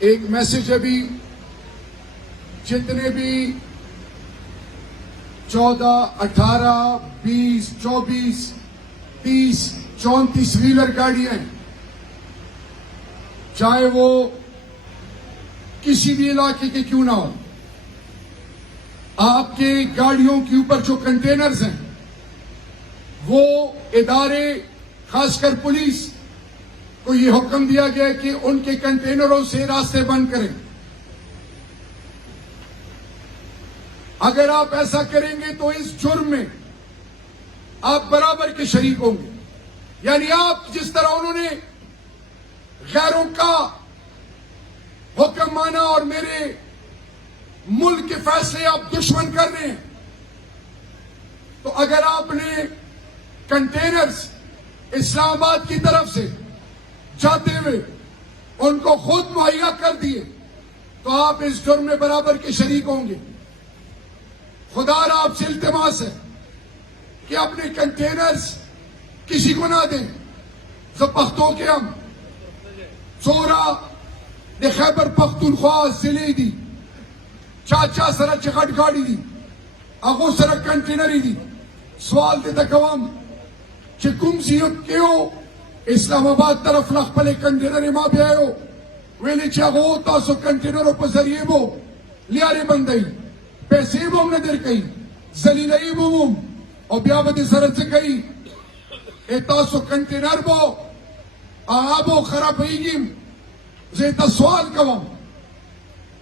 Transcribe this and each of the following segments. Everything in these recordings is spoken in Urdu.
ایک میسج ابھی جتنے بھی 14, 18, 20, 24, 30, 34 ویلر گاڑیاں ہیں، چاہے وہ کسی بھی علاقے کے کیوں نہ ہو، آپ کے گاڑیوں کے اوپر جو کنٹینرز ہیں وہ ادارے خاص کر پولیس کو یہ حکم دیا گیا کہ ان کے کنٹینروں سے راستے بند کریں۔ اگر آپ ایسا کریں گے تو اس جرم میں آپ برابر کے شریک ہوں گے، یعنی آپ جس طرح انہوں نے غیروں کا حکم مانا اور میرے ملک کے فیصلے آپ دشمن کر رہے ہیں، تو اگر آپ نے کنٹینرز اسلام آباد کی طرف سے جاتے ہوئے ان کو خود مہیا کر دیے تو آپ اس جرم میں برابر کے شریک ہوں گے۔ خدا را آپ سے التماس ہے کہ اپنے کنٹینرز کسی کو نہ دیں۔ زپختوں کے ہم چورا دے خیبر پختونخوا ضلع دی چاچا سر چکٹ گاڑی دی اگو سر کنٹینری دی سوال دے تکوام چکم سیوت کیوں اسلام آباد طرف لخ پلے کنٹینر ما بھی آئے ہو ویلی چاہو تاسو کنٹینروں پر ذریعے بو لیارے بندائی پیسے بو ہم نے در کئی زلیلئی بو ہم اور بیابت سرد سے کئی اے تاسو کنٹینر بو آبو خراب ایگیم زیتا سوال کوام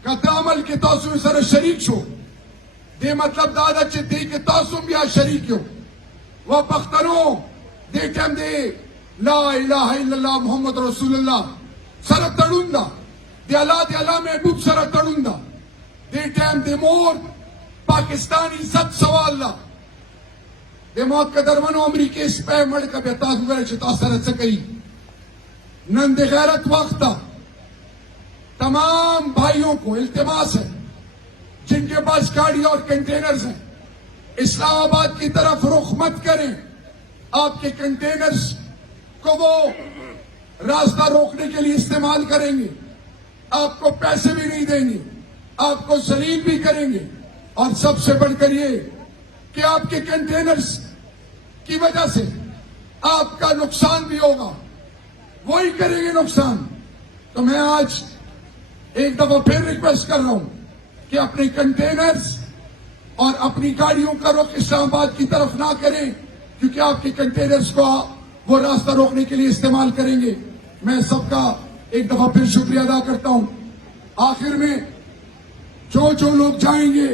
کتا عمل کے تاسو سر شریک شو دے مطلب دادا چھ دے کے تاسو بیا شریک ہو وہ پختنوں دے ٹیم دے لا الہ الا اللہ محمد رسول اللہ سر تڑوندا دے اللہ محبوب سر تڑوندا دے ٹیم دے مور پاکستانی ست سوال لا دے موت قدر منو امریکی اس پہ مڑ کا بیتاز ہوئے چھتا سرت سکئی نند غیرت وقتا تمام بھائیوں کو التماس ہے جن کے پاس گاڑی اور کنٹینرز ہیں اسلام آباد کی طرف رخ مت کریں۔ آپ کے کنٹینرز کو وہ راستہ روکنے کے لیے استعمال کریں گے، آپ کو پیسے بھی نہیں دیں گے، آپ کو ذلیل بھی کریں گے، اور سب سے بڑھ کر یہ کہ آپ کے کنٹینرز کی وجہ سے آپ کا نقصان بھی ہوگا، وہی کریں گے نقصان۔ تو میں آج ایک دفعہ پھر ریکویسٹ کر رہا ہوں کہ اپنے کنٹینرز اور اپنی گاڑیوں کا رخ اسلام آباد کی طرف نہ کریں، کیونکہ آپ کے کنٹینرز کو وہ راستہ روکنے کے لیے استعمال کریں گے۔ میں سب کا ایک دفعہ پھر شکریہ ادا کرتا ہوں۔ آخر میں جو لوگ جائیں گے